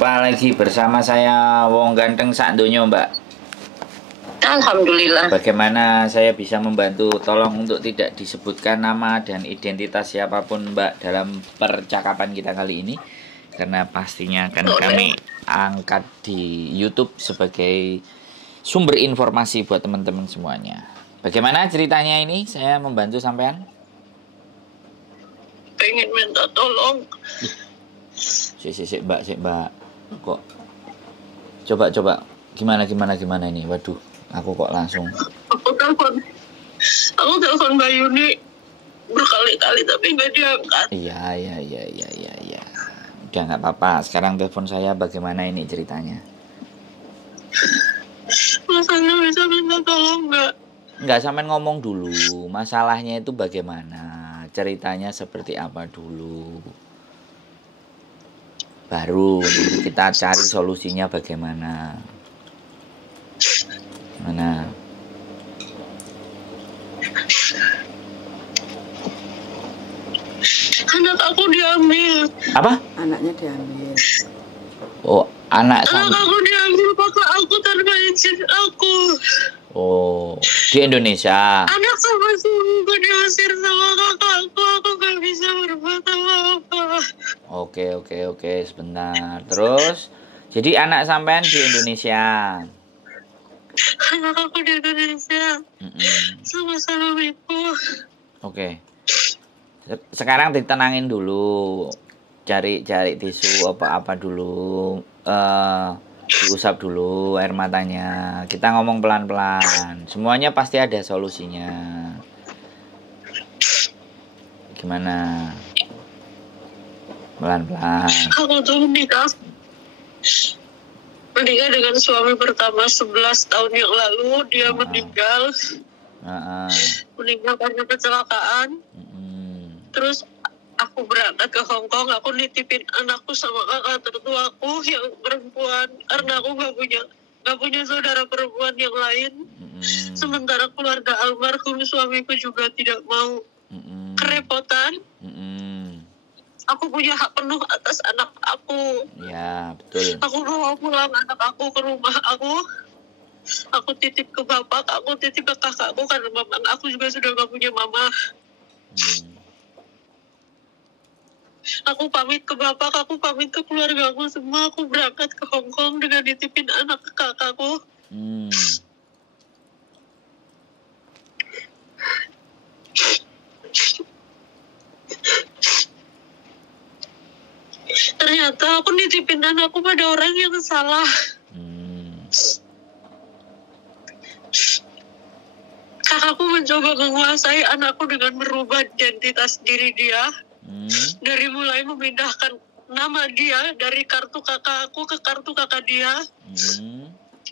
Jumpa lagi bersama saya Wong Ganteng sak donya, Mbak. Alhamdulillah. Bagaimana saya bisa membantu? Tolong untuk tidak disebutkan nama dan identitas siapapun, Mbak, dalam percakapan kita kali ini, karena pastinya akan kami angkat di YouTube sebagai sumber informasi buat teman-teman semuanya. Bagaimana ceritanya ini? Saya membantu sampean? Pengen minta tolong. Sik, Mbak. Kok coba gimana ini? Waduh, aku kok langsung Aku telepon Mbak Yuni berkali-kali tapi nggak diangkat. Iya. Udah nggak apa-apa. Sekarang telepon saya, bagaimana ini ceritanya? Masanya bisa minta tolong nggak? Nggak, sampean ngomong dulu. Masalahnya itu bagaimana? Ceritanya seperti apa dulu? Baru kita cari solusinya bagaimana. Mana? Anak aku diambil. Apa? Anaknya diambil. Oh, anak aku diambil kakak aku tanpa izin aku. Oh, di Indonesia. Anak sama suamiku diusir sama kakakku. Aku nggak bisa berbuat apa-apa. Oke, sebentar. Terus, jadi anak sampean di Indonesia. Anak aku di Indonesia. Sama suamiku. Oke. Sekarang ditenangin dulu. Cari tisu apa dulu. Diusap dulu air matanya. Kita ngomong pelan-pelan. Semuanya pasti ada solusinya. Gimana? Pelan-pelan. Aku tuh menikah dengan suami pertama 11 tahun yang lalu. Dia meninggal karena kecelakaan. Terus aku berangkat ke Hong Kong. Aku nitipin anakku sama kakak tertuaku yang perempuan karena aku nggak punya saudara perempuan yang lain. Sementara keluarga almarhum suamiku juga tidak mau kerepotan. Aku punya hak penuh atas anak aku. Ya, betul. Aku bawa pulang anak aku ke rumah aku. Aku titip ke bapak, aku titip ke kakakku karena memang aku juga sudah gak punya mama. Aku pamit ke bapak, aku pamit ke keluarga aku semua. Aku berangkat ke Hong Kong dengan ditipin anak ke kakakku. Ternyata aku nitipin anakku pada orang yang salah. Kakakku mencoba menguasai anakku dengan merubah identitas diri dia. Dari mulai memindahkan nama dia dari kartu kakakku ke kartu kakak dia.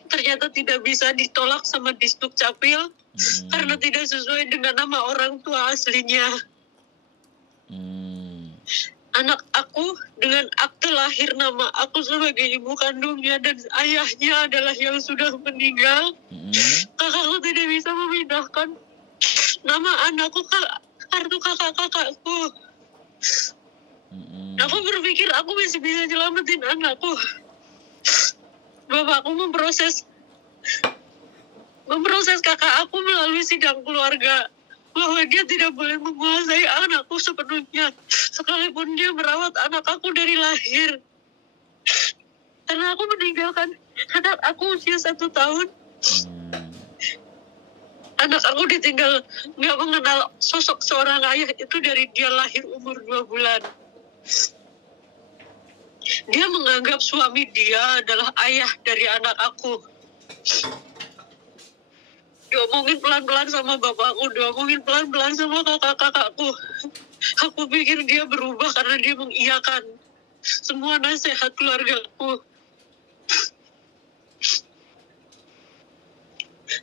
Ternyata tidak bisa ditolak sama Disduk Capil karena tidak sesuai dengan nama orang tua aslinya. Anak aku dengan akte lahir nama aku sebagai ibu kandungnya dan ayahnya adalah yang sudah meninggal. Kakakku tidak bisa memindahkan nama anakku ke kartu kakakku. Aku berpikir aku masih bisa nyelamatin anakku. Bapakku memproses kakak aku melalui sidang keluarga bahwa dia tidak boleh menguasai anakku sepenuhnya sekalipun dia merawat anak aku dari lahir. Karena aku meninggalkan anak aku usia 1 tahun. Anak aku ditinggal gak mengenal sosok seorang ayah itu dari dia lahir umur 2 bulan. Dia menganggap suami dia adalah ayah dari anak aku. Diomongin pelan-pelan sama bapakku, diomongin pelan-pelan sama kakak-kakakku. Aku pikir dia berubah karena dia mengiyakan semua nasihat keluargaku.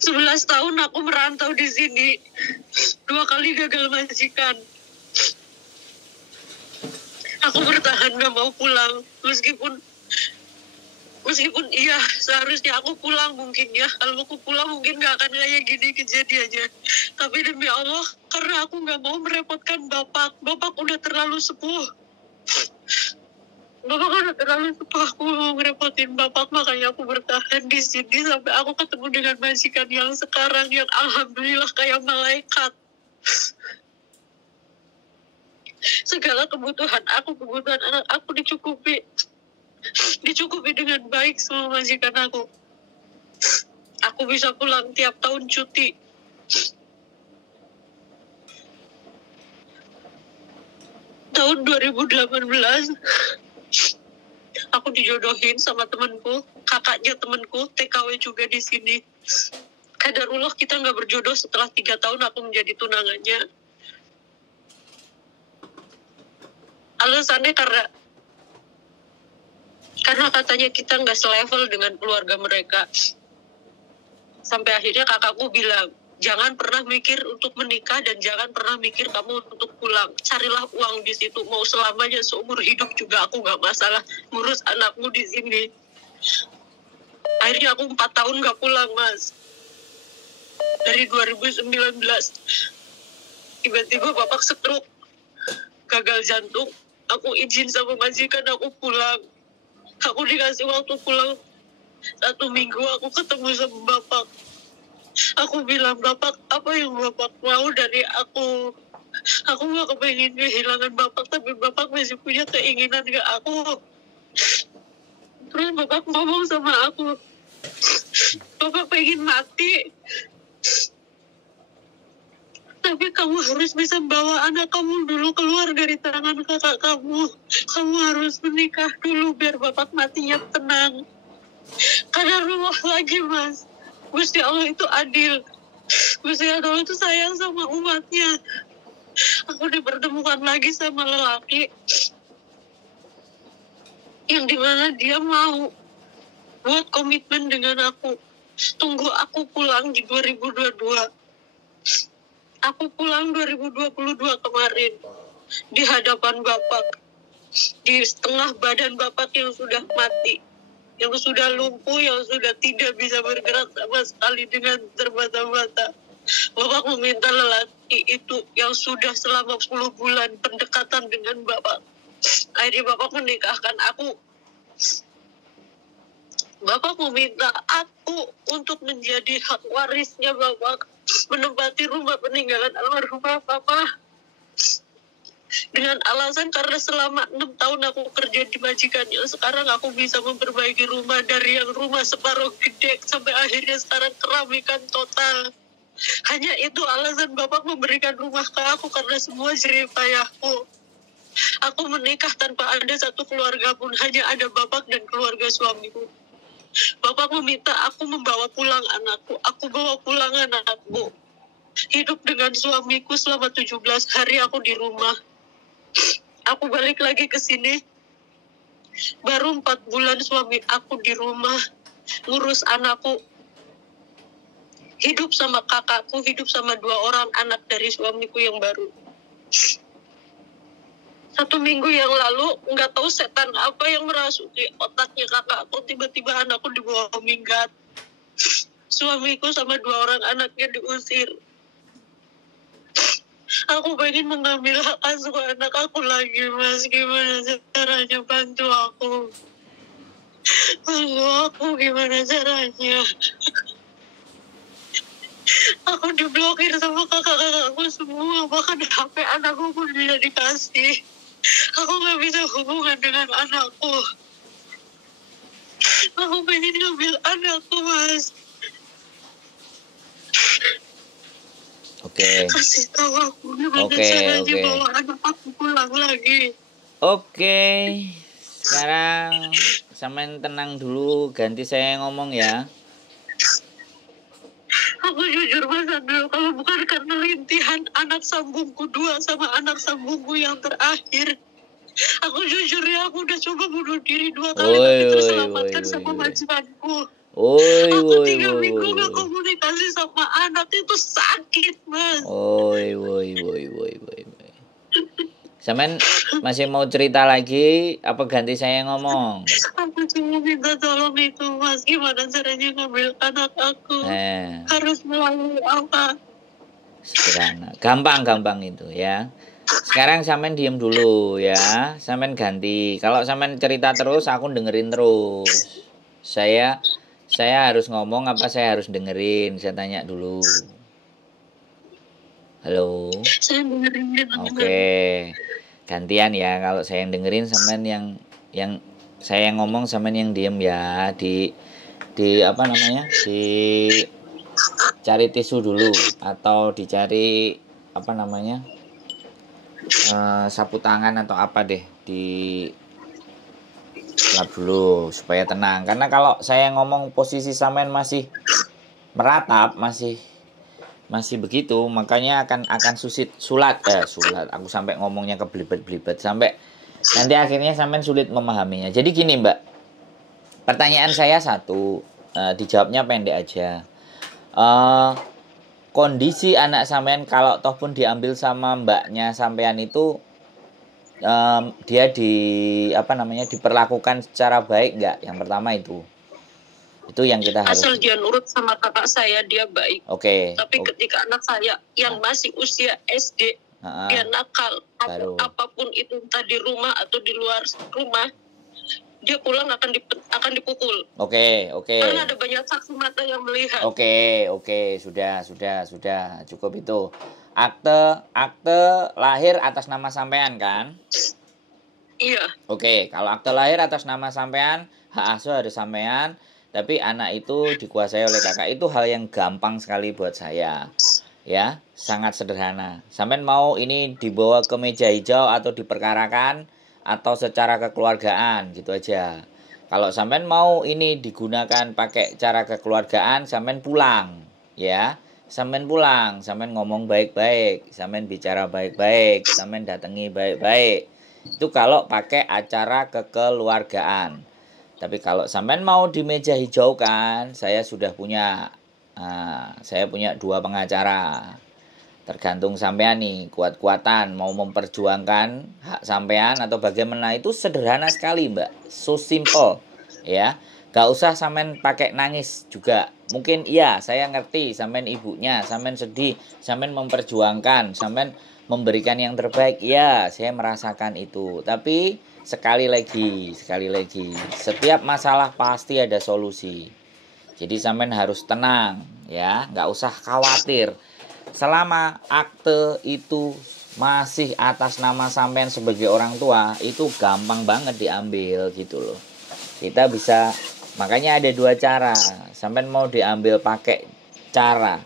11 tahun aku merantau di sini. 2 kali gagal majikan. Aku bertahan gak mau pulang. Meskipun iya seharusnya aku pulang mungkin ya. Kalau aku pulang mungkin gak akan kayak gini kejadiannya. Tapi demi Allah, karena aku gak mau merepotkan bapak. Bapak udah terlalu sepuh. Bapak kan terlalu suka aku mau ngerepotin bapak, makanya aku bertahan di sini sampai aku ketemu dengan majikan yang sekarang yang alhamdulillah kayak malaikat. Segala kebutuhan anak aku dicukupi dengan baik sama majikan aku. Aku bisa pulang tiap tahun cuti. Tahun 2018 aku dijodohin sama temanku, kakaknya temanku, TKW juga di sini. Kadarullah kita nggak berjodoh, setelah 3 tahun aku menjadi tunangannya. Alasannya karena katanya kita nggak selevel dengan keluarga mereka. Sampai akhirnya kakakku bilang, jangan pernah mikir untuk menikah dan jangan pernah mikir kamu untuk pulang. Carilah uang di situ, mau selamanya seumur hidup juga aku nggak masalah ngurus anakmu di sini. Akhirnya aku 4 tahun nggak pulang, Mas. Dari 2019 tiba-tiba bapak stroke, gagal jantung. Aku izin sama majikan, aku pulang. Aku dikasih waktu pulang 1 minggu. Aku ketemu sama bapak. Aku bilang, bapak, apa yang bapak mau dari aku? Aku gak kepengen kehilangan bapak, tapi bapak masih punya keinginan ke aku. Terus bapak ngomong sama aku, bapak pengen mati, tapi kamu harus bisa bawa anak kamu dulu keluar dari tangan kakak kamu. Kamu harus menikah dulu biar bapak matinya tenang. Karena rumah lagi, Mas. Gusti Allah itu adil. Gusti Allah itu sayang sama umatnya. Aku dipertemukan lagi sama lelaki yang dimana dia mau buat komitmen dengan aku. Tunggu aku pulang di 2022. Aku pulang 2022 kemarin di hadapan bapak, di setengah badan bapak yang sudah mati, yang sudah lumpuh, yang sudah tidak bisa bergerak sama sekali dengan terbata-bata. Bapak meminta lelaki itu yang sudah selama 10 bulan pendekatan dengan bapak. Akhirnya bapak menikahkan aku. Bapak meminta aku untuk menjadi hak warisnya bapak, menempati rumah peninggalan almarhumah papa. Dengan alasan karena selama 6 tahun aku kerja di majikannya, sekarang aku bisa memperbaiki rumah dari yang rumah separuh gede sampai akhirnya sekarang keramikan total. Hanya itu alasan bapak memberikan rumah ke aku, karena semua jerih payahku. Aku menikah tanpa ada satu keluarga pun, hanya ada bapak dan keluarga suamiku. Bapak meminta aku membawa pulang anakku. Aku bawa pulang anakku. Hidup dengan suamiku selama 17 hari aku di rumah. Aku balik lagi ke sini. Baru 4 bulan suami aku di rumah ngurus anakku. Hidup sama kakakku, hidup sama 2 orang anak dari suamiku yang baru. 1 minggu yang lalu, nggak tahu setan apa yang merasuki otaknya kakakku, tiba-tiba anakku dibawa minggat. Suamiku sama 2 orang anaknya diusir. Aku pengen mengambil hak asuh anak aku lagi, Mas. Gimana caranya, bantu aku? Bantu aku, gimana caranya? Aku diblokir sama kakak-kakakku semua, bahkan HP anakku pun tidak dikasih. Aku gak bisa hubungan dengan anakku. Aku pengen ngambil anakku, Mas. Oke. Kasih tahu aku gimana caranya bawa anak aku pulang lagi. Oke. Sekarang sampean tenang dulu, ganti saya ngomong ya. Aku jujur, Mas Andro, kalau bukan karena rintihan anak sambungku 2 sama anak sambungku yang terakhir, aku jujur ya, aku udah coba bunuh diri 2 kali, tapi terselamatkan sama majikanku. Aku 3 minggu gak komunikasi sama anak, itu sakit, Mas. Sampean masih mau cerita lagi apa ganti saya ngomong? Aku cuma minta tolong itu, Mas. Gimana caranya ngambil anak aku? Harus melalui apa? Sederhana. Gampang itu ya. sekarang sampean diem dulu ya. Sampean ganti. Kalau sampean cerita terus, aku dengerin terus. Saya harus ngomong apa saya harus dengerin? Saya tanya dulu. Halo. Saya dengerin. Oke. Gantian ya. Kalau saya yang dengerin, sampean yang saya yang ngomong, sampean yang diem ya. Di apa namanya? Cari tisu dulu atau dicari apa namanya? Sapu tangan atau apa deh, di lap dulu supaya tenang. Karena kalau saya ngomong posisi sampean masih meratap, masih begitu, makanya akan sulat. Aku sampai ngomongnya kebelibet-belibet sampai nanti akhirnya sampean sulit memahaminya. Jadi gini, Mbak. Pertanyaan saya satu, dijawabnya pendek aja. Kondisi anak sampean kalau toh pun diambil sama mbaknya sampean itu, dia diperlakukan secara baik nggak? Yang pertama itu yang kita harus. Asal dia nurut sama kakak saya, dia baik. Oke. Tapi ketika anak saya yang masih usia SD, dia nakal, apapun itu, entah di rumah atau di luar rumah, dia pulang akan dipukul. Oke. Karena ada banyak saksi mata yang melihat. Oke, sudah cukup itu. Akte lahir atas nama sampean kan? Iya. Oke, kalau akte lahir atas nama sampean, hak asuh harus sampean, tapi anak itu dikuasai oleh kakak. Itu hal yang gampang sekali buat saya. Ya, sangat sederhana. Sampean mau ini dibawa ke meja hijau atau diperkarakan atau secara kekeluargaan gitu aja. Kalau sampean mau ini digunakan pakai cara kekeluargaan, sampean pulang, ya. Sampean pulang, sampean ngomong baik-baik, sampean bicara baik-baik, sampean datangi baik-baik. Itu kalau pakai acara kekeluargaan. Tapi kalau sampean mau di meja hijau kan, saya punya 2 pengacara. Tergantung sampean nih, kuat-kuatan mau memperjuangkan hak sampean atau bagaimana. Itu sederhana sekali, Mbak. So simple, ya. Gak usah sampean pakai nangis juga. Mungkin iya, saya ngerti sampean ibunya, sampean sedih, sampean memperjuangkan, sampean memberikan yang terbaik. Ya, saya merasakan itu. Tapi sekali lagi, setiap masalah pasti ada solusi. Jadi sampean harus tenang, ya. Gak usah khawatir. Selama akte itu masih atas nama sampean sebagai orang tua, itu gampang banget diambil gitu loh. Kita bisa, makanya ada 2 cara. Sampean mau diambil pakai cara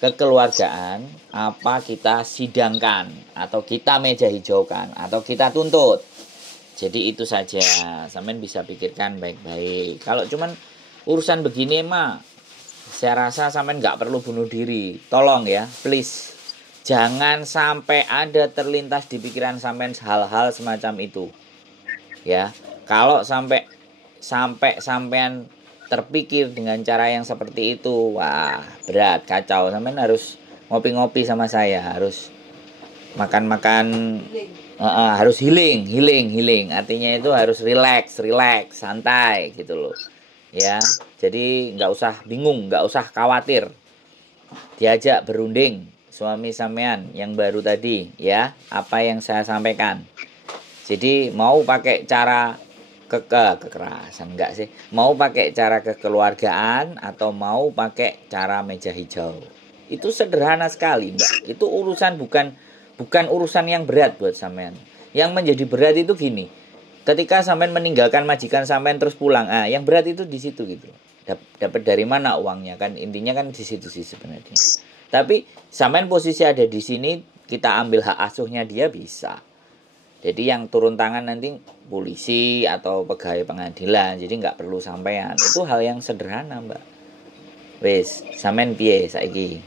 kekeluargaan, apa kita sidangkan, atau kita meja hijaukan, atau kita tuntut. Jadi itu saja, sampean bisa pikirkan baik-baik. Kalau cuman urusan begini mah, saya rasa sampean nggak perlu bunuh diri. Tolong ya, please. Jangan sampai ada terlintas di pikiran sampean hal-hal semacam itu. Ya, kalau sampai sampean terpikir dengan cara yang seperti itu, wah, berat, kacau. Sampean harus ngopi-ngopi sama saya, harus makan-makan, harus healing. Artinya itu harus relax, santai gitu loh. Ya, jadi nggak usah bingung, nggak usah khawatir. Diajak berunding suami sampean yang baru tadi, ya, apa yang saya sampaikan. Jadi mau pakai cara kekerasan enggak sih? Mau pakai cara kekeluargaan atau mau pakai cara meja hijau? Itu sederhana sekali, Mbak. Itu urusan bukan urusan yang berat buat sampean. Yang menjadi berat itu gini. Ketika sampean meninggalkan majikan sampean terus pulang, yang berat itu di situ gitu. Dapat dari mana uangnya kan, intinya kan di situ sih sebenarnya. Tapi sampean posisi ada di sini, kita ambil hak asuhnya dia bisa. Jadi yang turun tangan nanti polisi atau pegawai pengadilan, jadi nggak perlu sampean. Itu hal yang sederhana, Mbak. Wes, sampean piye saiki?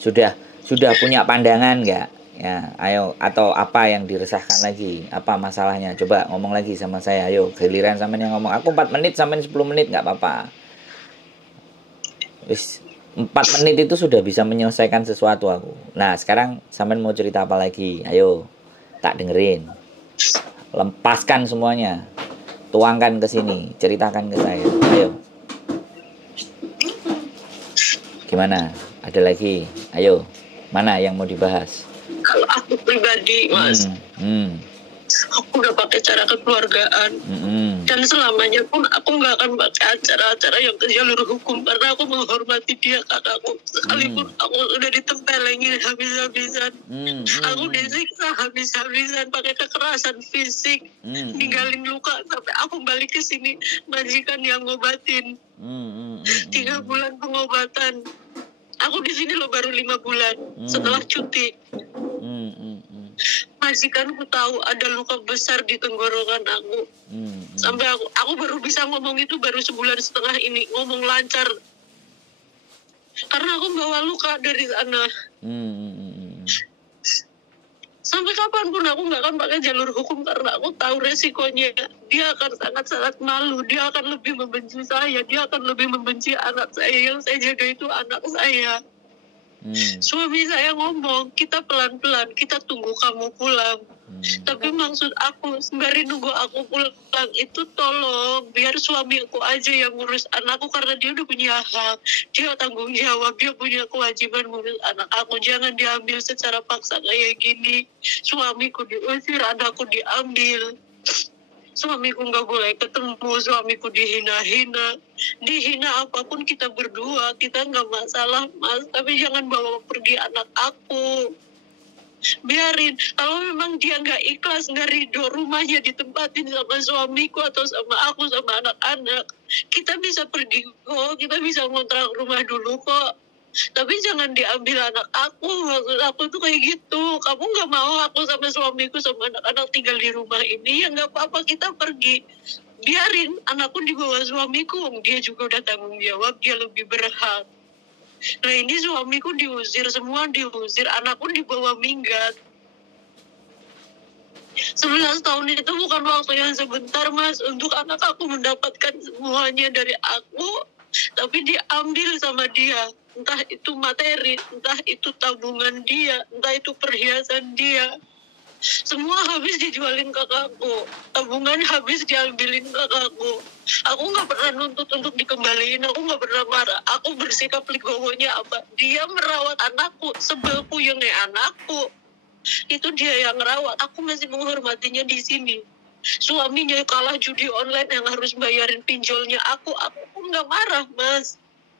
Sudah punya pandangan nggak? Ya, ayo, atau apa yang diresahkan lagi? Apa masalahnya? Coba ngomong lagi sama saya. Ayo, giliran sampean yang ngomong. Aku 4 menit, sampean 10 menit nggak apa-apa. Wis, 4 menit itu sudah bisa menyelesaikan sesuatu aku. Nah, sekarang sampean mau cerita apa lagi? Ayo, tak dengerin. Lepaskan semuanya. Tuangkan ke sini, ceritakan ke saya. Ayo. Gimana? Ada lagi? Ayo. Mana yang mau dibahas? Kalau aku pribadi, Mas, aku udah pakai cara kekeluargaan. Dan selamanya pun aku nggak akan pakai acara-acara yang ke jalur hukum, karena aku menghormati dia, kakakku. Sekalipun aku udah ditempelengin habis-habisan, aku disiksa habis-habisan pakai kekerasan fisik, ninggalin luka sampai aku balik ke sini, majikan yang ngobatin. 3 bulan pengobatan. Aku di sini loh baru 5 bulan setelah cuti. Majikanku tahu ada luka besar di tenggorokan aku. Sampai aku baru bisa ngomong itu baru sebulan setengah ini, ngomong lancar. Karena aku bawa luka dari sana. Sampai kapanpun aku nggak akan pakai jalur hukum, karena aku tahu resikonya. Dia akan sangat-sangat malu, dia akan lebih membenci saya, dia akan lebih membenci anak saya yang saya jaga itu anak saya. Suami saya ngomong, kita pelan-pelan, kita tunggu kamu pulang. Tapi maksud aku, sembari nunggu aku pulang itu tolong biar suami aku aja yang ngurus anakku, karena dia udah punya hak, dia tanggung jawab, dia punya kewajiban ngurus anak aku. Jangan diambil secara paksa kayak gini. Suamiku diusir, anakku diambil. Suamiku nggak boleh ketemu, suamiku dihina-hina. Dihina apapun kita berdua, kita nggak masalah, Mas. Tapi jangan bawa pergi anak aku. Biarin, kalau memang dia nggak ikhlas, nggak ridho rumahnya ditempatin sama suamiku atau sama aku, sama anak-anak, kita bisa pergi kok, kita bisa ngontrak rumah dulu kok. Tapi jangan diambil anak aku. Maksud aku tuh kayak gitu, kamu nggak mau aku sama suamiku sama anak-anak tinggal di rumah ini, ya nggak apa-apa, kita pergi. Biarin, anakku di bawah suamiku, dia juga udah tanggung jawab, dia lebih berhak. Nah ini suamiku diusir, semua diusir, anakku dibawa minggat. 11 tahun itu bukan waktu yang sebentar, Mas, untuk anak aku mendapatkan semuanya dari aku, tapi diambil sama dia. Entah itu materi, entah itu tabungan dia, entah itu perhiasan dia. Semua habis dijualin kakakku, tabungan habis diambilin kakakku. Aku nggak pernah nuntut untuk dikembaliin, aku nggak pernah marah. Aku bersikap legowonya apa? Dia merawat anakku, sebelku yang anakku. Itu dia yang merawat. Aku masih menghormatinya di sini. Suaminya kalah judi online yang harus bayarin pinjolnya aku pun nggak marah, Mas.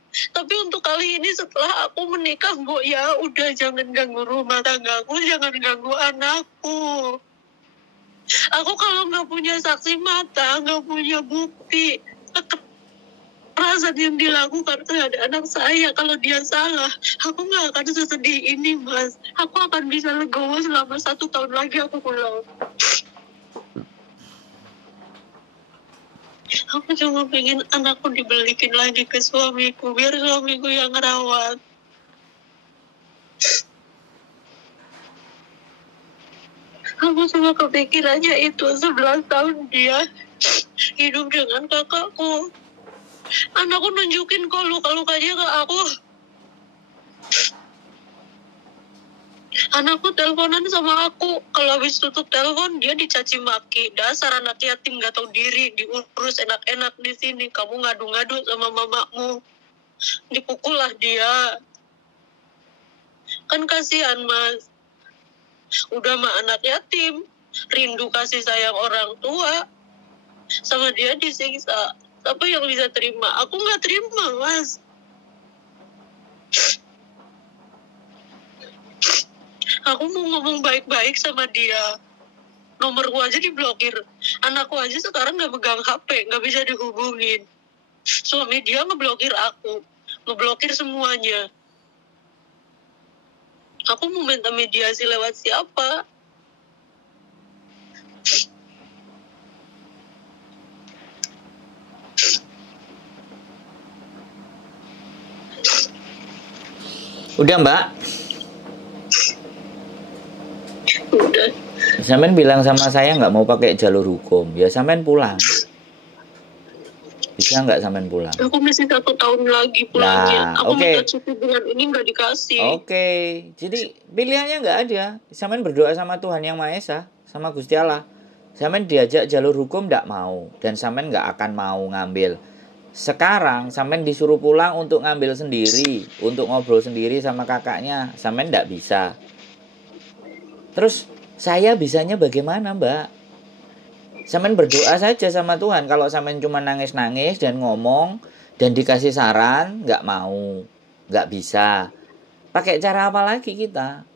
Tapi untuk kali ini setelah aku menikah, Bu, ya udah jangan ganggu rumah tanggaku, jangan ganggu anakku. Aku kalau nggak punya saksi mata, nggak punya bukti kekerasan yang dilakukan terhadap anak saya, kalau dia salah, aku nggak akan sesedih ini, Mas. Aku akan bisa legowo selama 1 tahun lagi aku pulang. Aku cuma pengen anakku dibalikin lagi ke suamiku, biar suamiku yang ngerawat. Aku cuma kepikirannya itu, 11 tahun dia hidup dengan kakakku. Anakku nunjukin kok luka-lukanya ke aku. Anakku teleponan sama aku, kalau habis tutup telepon dia dicaci maki. Dasar anak yatim gak tahu diri, diurus enak-enak di sini. Kamu ngadu-ngadu sama mamamu, dipukul lah dia. Kan kasihan, Mas. Udah mah anak yatim, rindu kasih sayang orang tua, sama dia disiksa. Apa yang bisa terima? Aku gak terima, Mas. Aku mau ngomong baik-baik sama dia. Nomorku aja diblokir. Anakku aja sekarang gak pegang HP, gak bisa dihubungin. Suami dia ngeblokir aku, ngeblokir semuanya. Aku mau minta mediasi lewat siapa? Udah, Mbak. Udah. Sampean bilang sama saya nggak mau pakai jalur hukum, ya sampean pulang. Bisa nggak sampean pulang? Aku masih 1 tahun lagi pulangnya. Nah, aku oke. minta cuti bulan ini nggak dikasih. Oke, jadi pilihannya nggak ada. Sampean berdoa sama Tuhan Yang Maha Esa, sama Gusti Allah. Sampean diajak jalur hukum nggak mau, dan sampean nggak akan mau ngambil. Sekarang sampean disuruh pulang untuk ngambil sendiri, untuk ngobrol sendiri sama kakaknya, sampean nggak bisa. Terus saya bisanya bagaimana, Mbak? Sampean berdoa saja sama Tuhan. Kalau sampean cuma nangis-nangis dan ngomong dan dikasih saran, nggak mau, nggak bisa. Pakai cara apa lagi kita?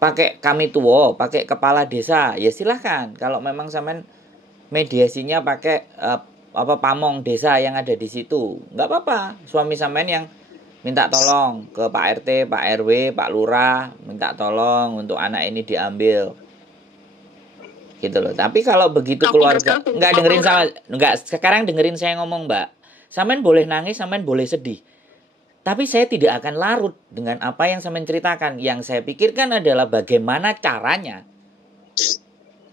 Pakai kami tua, pakai kepala desa, ya silahkan. Kalau memang sampean mediasinya pakai pamong desa yang ada di situ, nggak apa-apa. Suami sampean yang minta tolong ke Pak RT, Pak RW, Pak Lurah, minta tolong untuk anak ini diambil, gitu loh. Tapi kalau begitu keluarga nggak dengerin sekarang dengerin saya ngomong, Mbak. Sampean boleh nangis, sampean boleh sedih. Tapi saya tidak akan larut dengan apa yang sampean ceritakan. Yang saya pikirkan adalah bagaimana caranya.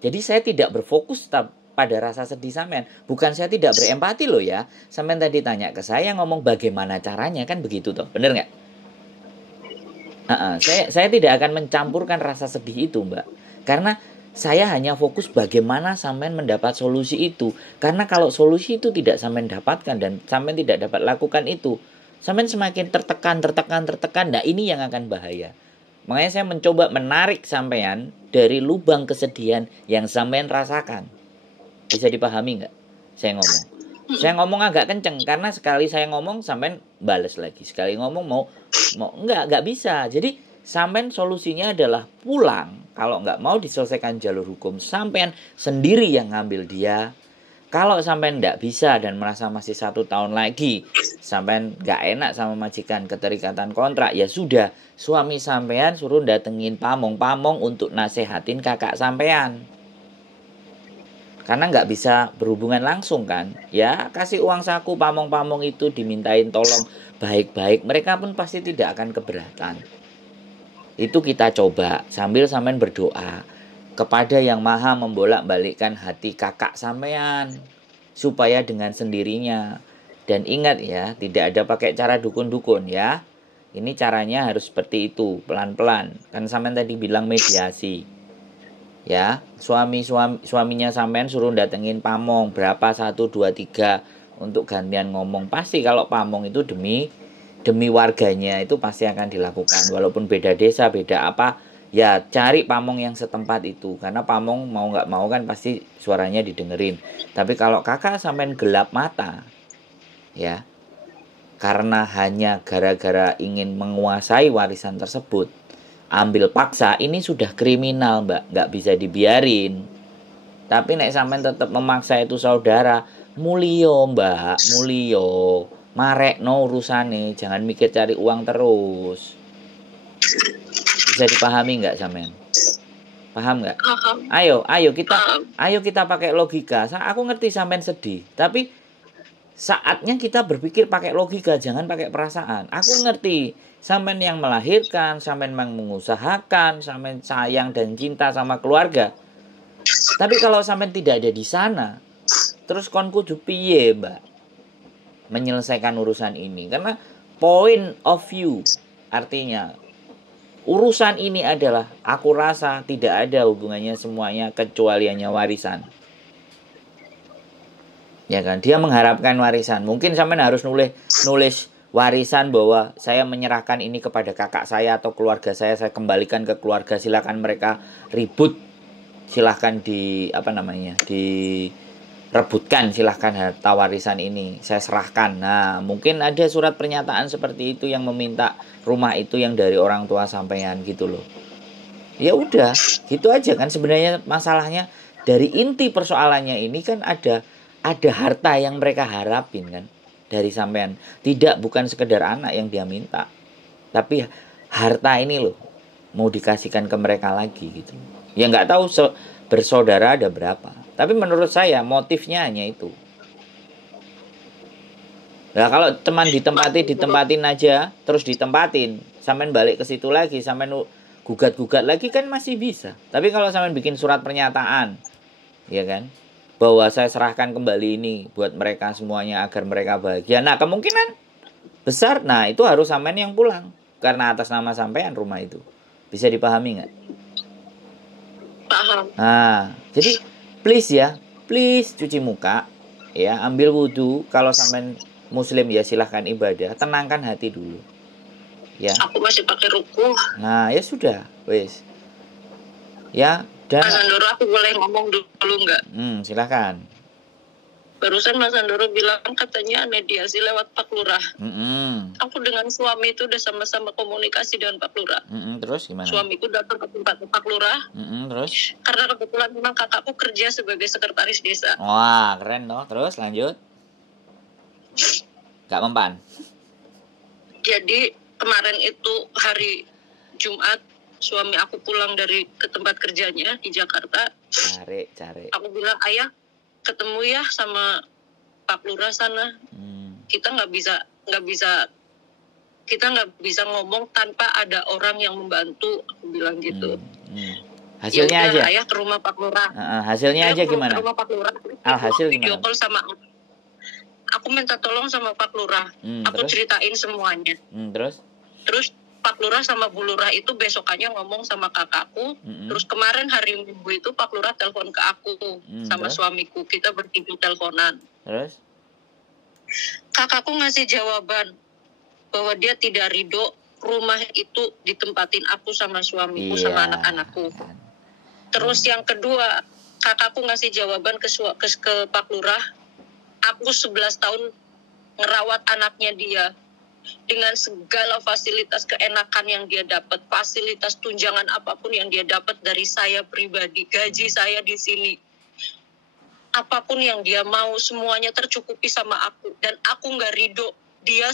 Jadi saya tidak berfokus pada rasa sedih sampean. Bukan saya tidak berempati loh ya. Sampean tadi tanya ke saya ngomong bagaimana caranya, kan begitu toh. Bener nggak? Saya tidak akan mencampurkan rasa sedih itu, Mbak. Karena saya hanya fokus bagaimana sampean mendapat solusi itu. Karena kalau solusi itu tidak sampean dapatkan dan sampean tidak dapat lakukan itu, sampean semakin tertekan. Nah, ini yang akan bahaya. Makanya saya mencoba menarik sampean dari lubang kesedihan yang sampean rasakan. Bisa dipahami nggak? Saya ngomong agak kenceng karena sekali saya ngomong sampean bales lagi. Sekali ngomong mau nggak bisa. Jadi sampean solusinya adalah pulang. Kalau nggak mau diselesaikan jalur hukum, sampean sendiri yang ngambil dia. Kalau sampean nggak bisa dan merasa masih 1 tahun lagi, sampean nggak enak sama majikan keterikatan kontrak, ya sudah, suami sampean suruh datengin pamong untuk nasehatin kakak sampean. Karena nggak bisa berhubungan langsung kan, ya kasih uang saku pamong itu dimintain tolong baik-baik, mereka pun pasti tidak akan keberatan. Itu kita coba sambil sampean berdoa kepada Yang Maha membolak-balikkan hati kakak sampean supaya dengan sendirinya. Dan ingat ya, tidak ada pakai cara dukun-dukun ya. Ini caranya harus seperti itu, pelan-pelan. Kan sampean tadi bilang mediasi. Ya, suaminya sampean suruh datengin pamong berapa 1 2 3 untuk gantian ngomong. Pasti kalau pamong itu demi warganya itu pasti akan dilakukan. Walaupun beda desa, beda apa, ya cari pamong yang setempat itu. Karena pamong mau nggak mau kan pasti suaranya didengerin. Tapi kalau kakak sampean gelap mata, ya, karena hanya gara-gara ingin menguasai warisan tersebut, ambil paksa, ini sudah kriminal, Mbak. Nggak bisa dibiarin. Tapi nek sampean tetap memaksa itu saudara, mulio, Mbak, mulio. Marekno urusane, jangan mikir cari uang terus. Bisa dipahami nggak sampean? Paham nggak? Ayo kita pakai logika. Aku ngerti sampean sedih, tapi saatnya kita berpikir pakai logika, jangan pakai perasaan. Aku ngerti sampean yang melahirkan, sampean yang mengusahakan, sampean sayang dan cinta sama keluarga. Tapi kalau sampean tidak ada di sana, terus kon kudu piye, Mbak? Menyelesaikan urusan ini. Karena point of view, artinya urusan ini adalah, aku rasa tidak ada hubungannya semuanya kecuali hanya warisan. Ya kan, dia mengharapkan warisan. Mungkin sampean harus nulis warisan bahwa saya menyerahkan ini kepada kakak saya atau keluarga saya kembalikan ke keluarga, silakan mereka ribut, silakan rebutkan, silahkan harta warisan ini saya serahkan. Nah, mungkin ada surat pernyataan seperti itu yang meminta rumah itu yang dari orang tua sampean gitu loh. Ya udah, gitu aja kan sebenarnya masalahnya. Dari inti persoalannya ini kan ada harta yang mereka harapin kan dari sampean. Bukan sekedar anak yang dia minta, tapi harta ini loh mau dikasihkan ke mereka lagi gitu. Ya nggak tahu bersaudara ada berapa. Tapi menurut saya motifnya hanya itu. Nah, kalau teman ditempatin aja, terus ditempatin, sampean balik ke situ lagi, sampean gugat-gugat lagi kan masih bisa. Tapi kalau sampean bikin surat pernyataan, ya kan, bahwa saya serahkan kembali ini buat mereka semuanya agar mereka bahagia. Nah, kemungkinan besar, itu harus sampean yang pulang karena atas nama sampean rumah itu. Bisa dipahami nggak? Paham. Nah, jadi please cuci muka, ya, ambil wudhu. Kalau sampean muslim ya silahkan ibadah, tenangkan hati dulu. Ya. Aku masih pakai ruku. Nah, ya sudah, wis. Ya, dan Mas Andoro, aku boleh ngomong dulu nggak? Silakan. Barusan Mas Andoro bilang katanya mediasi lewat Pak Lurah. Aku dengan suami itu udah sama-sama komunikasi dengan Pak Lurah. Terus gimana? Suamiku datang ke tempat Pak Lurah. Terus? Karena kebetulan memang kakakku kerja sebagai sekretaris desa. Wah, keren loh. Terus lanjut. Gak mempan. Jadi kemarin itu hari Jumat, suami aku pulang ke tempat kerjanya di Jakarta. Cari. Aku bilang, ayah ketemu ya sama Pak Lurah sana. Kita nggak bisa ngomong tanpa ada orang yang membantu. Aku bilang gitu. Hasilnya Yaudah, aja. Ayah ke rumah Pak Lurah. Hasilnya aja gimana? Ke rumah Pak Lurah. Hasil video gimana? call sama aku minta tolong sama Pak Lurah. Aku Terus? ceritain semuanya. Terus Pak Lurah sama Bu Lurah itu besokannya ngomong sama kakakku. Terus kemarin hari Minggu itu Pak Lurah telepon ke aku sama suamiku. Kita bertiga teleponan. Terus? Kakakku ngasih jawaban bahwa dia tidak ridho rumah itu ditempatin aku sama suamiku sama anak-anakku. Terus yang kedua, kakakku ngasih jawaban ke Pak Lurah. Aku 11 tahun ngerawat anaknya dia. Dengan segala fasilitas keenakan yang dia dapat, fasilitas tunjangan apapun yang dia dapat dari saya pribadi, gaji saya di sini, apapun yang dia mau semuanya tercukupi sama aku, dan aku nggak ridho dia